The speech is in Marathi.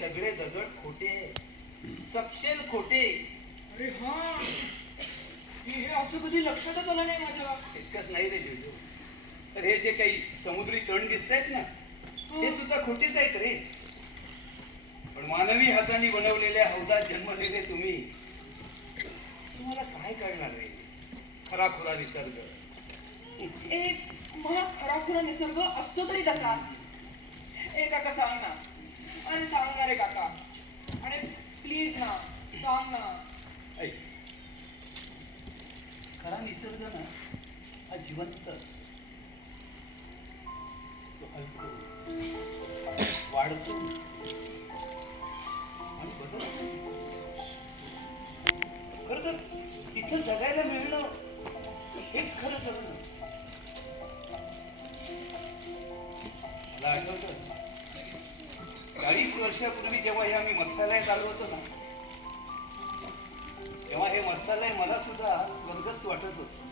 सगळे दगड खोटे, सपशेल खोटे. अरे हा, हे असं कधी लक्षातच आलं नाही माझ्या. इतकंच नाही रे जोजो, तर हे जे काही समुद्री तण दिसत आहेत ना, हे सुद्धा खोटेच आहेत रे. पण मानवी हाताने बनवलेल्या हौदात जन्मलेले तुम्ही, तुम्हाला काय कळणार रे खराखुरा निसर्ग. मला खराखुरा निसर्ग असतो तरी कसा. काका सांग ना, आणि सांग ना रे काका, आणि प्लीज ना सांग ना. ऐक, खरा निसर्ग ना हा जिवंत, तो हलतो, वाढतो आणि बदलतो. खरं तर तिथं जगायला मिळणं हेच खरं जगणं. मला आठवतं 40 वर्षापूर्वी जेव्हा हे आम्ही मत्स्यालयात आलो होतो ना, तेव्हा हे मत्स्यालय मला सुद्धा स्वर्गच वाटत होतं.